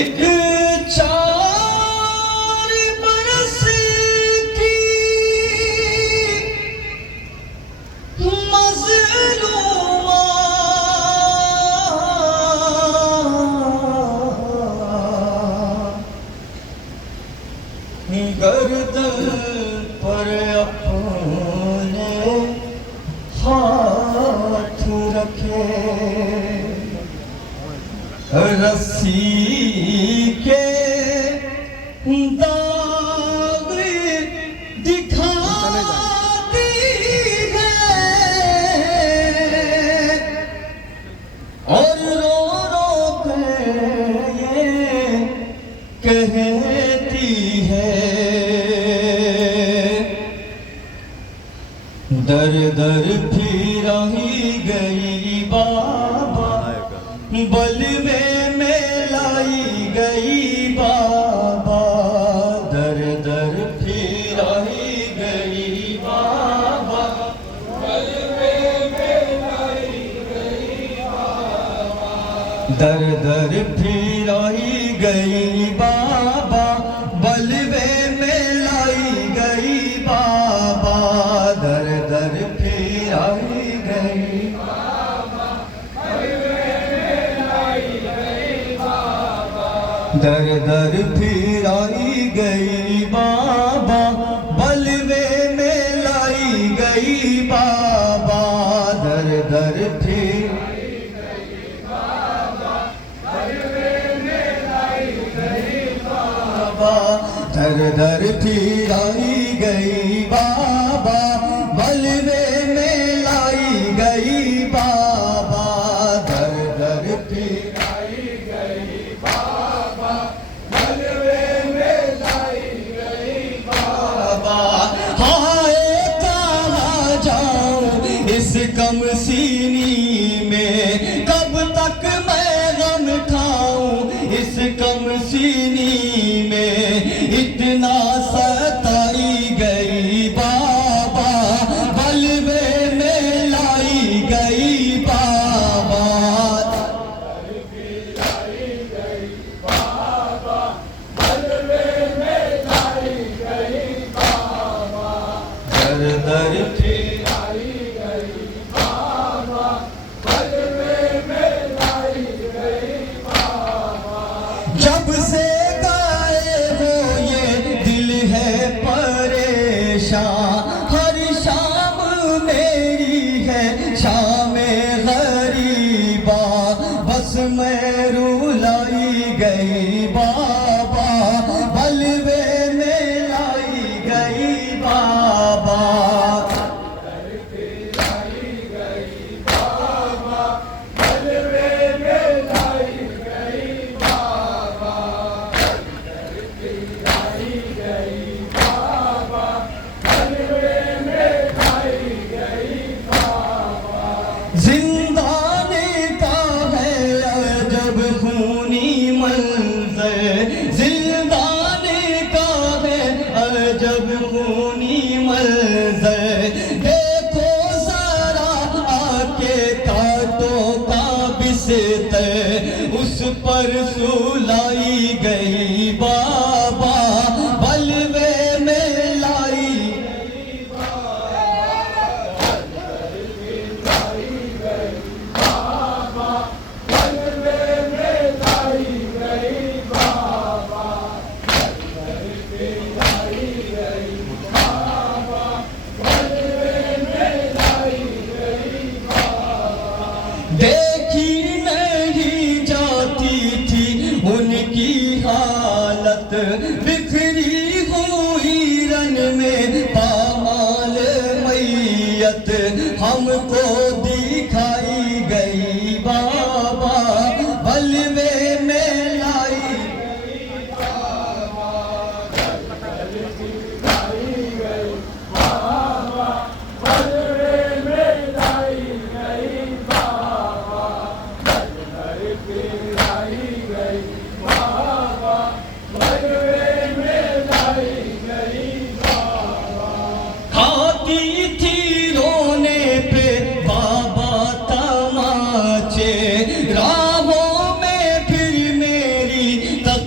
एक 4 बरस की मज़लूमा गर्दन पर अपने हाथ रखे, रस्सी के दाग दिखाती है और रो रो कर ये कहती है, दर दर फिराही गई बाबा, बलवे में लाई गई बाबा, दर दर फिराही गई बाबा, बलवे में लाई गई बाबा, दर दर फिराही गई बाबा, बलवे में लाई गई बाबा, दर दर फिराही गई बाबा, दर दर फिराई गई बाबा, बलवे में लाई गई बाबा, दर दर फिराई गई बाबा, बलवे में लाई गई बाबा, दर दर फिराई गई बाबा, बलवे में लाई गई बाबा, दर दर फिराई गई बाबा, बलवे में लाई गई बाबा। हाय कहाँ जाऊं इस कम सीनी में, कब तक मैं गम खाऊं इस कम सीनी में, इतना सताई गई बाबा, बलवे में लाई गई बाबा, दर दर फिराई गई बाबा, बलवे में लाई गई बाबा। जब से गए हो ये दिल है परेशान, हर शाम मेरी है शाम गरीबा, बस मैं रुलाई गई बाबा, बलवे में लाई गई बाबा, जिंदाने का है अजब खूनी मंजर, जिंदाने का है अजब खूनी मंजर, देखो जरा आके कांटों का बिस्तर, उस पर सुलाई गई बाबा, बलवे में लाई देखी नहीं जाती थी उनकी हालत, बिखरी हुई रन में पामाल मैयत, हमको दिखाई गई बाबा, बलवे में लाई खाती थी रोने पे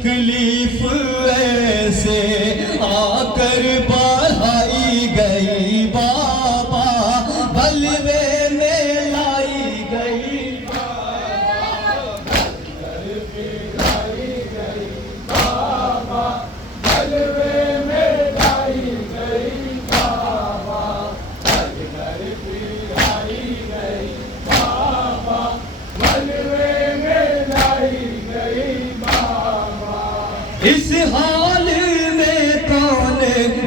तकलीफ ऐसे आकर बढ़ाई गई बाबा, बलवे में लाई गई इस हाल में कौन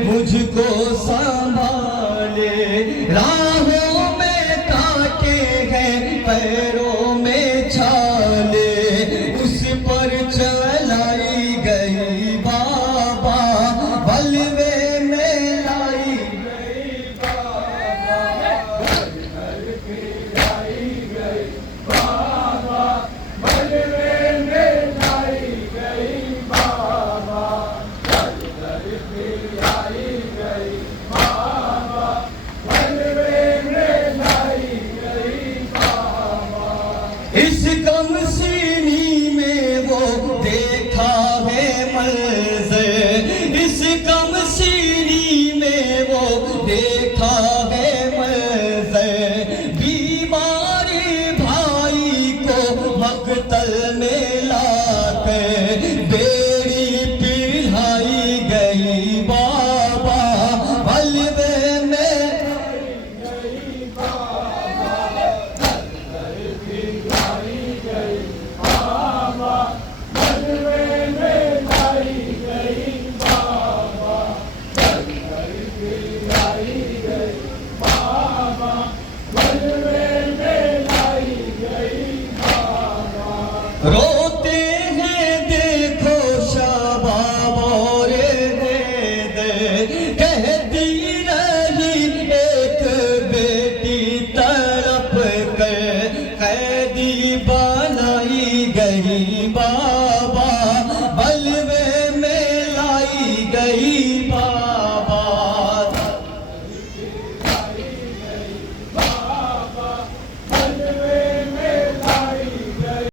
मुझको संभाले, राहों में कांटे हैं पैरों में छाले, उस पर चलाई गई बाबा, बलवे में लाई गई इस कम सीनी में वो देखा है मंज़र, इस कम सीनी में वो देखा है मंज़र, बीमारी भाई को मकतल में लाकर बेड़ी पिढ़ाई गई बाबा, बलवे में रोते हैं देखो शबाब और ज़ैद, कहती रही एक बेटी तड़प कर कैदी बनाई गई बाबा।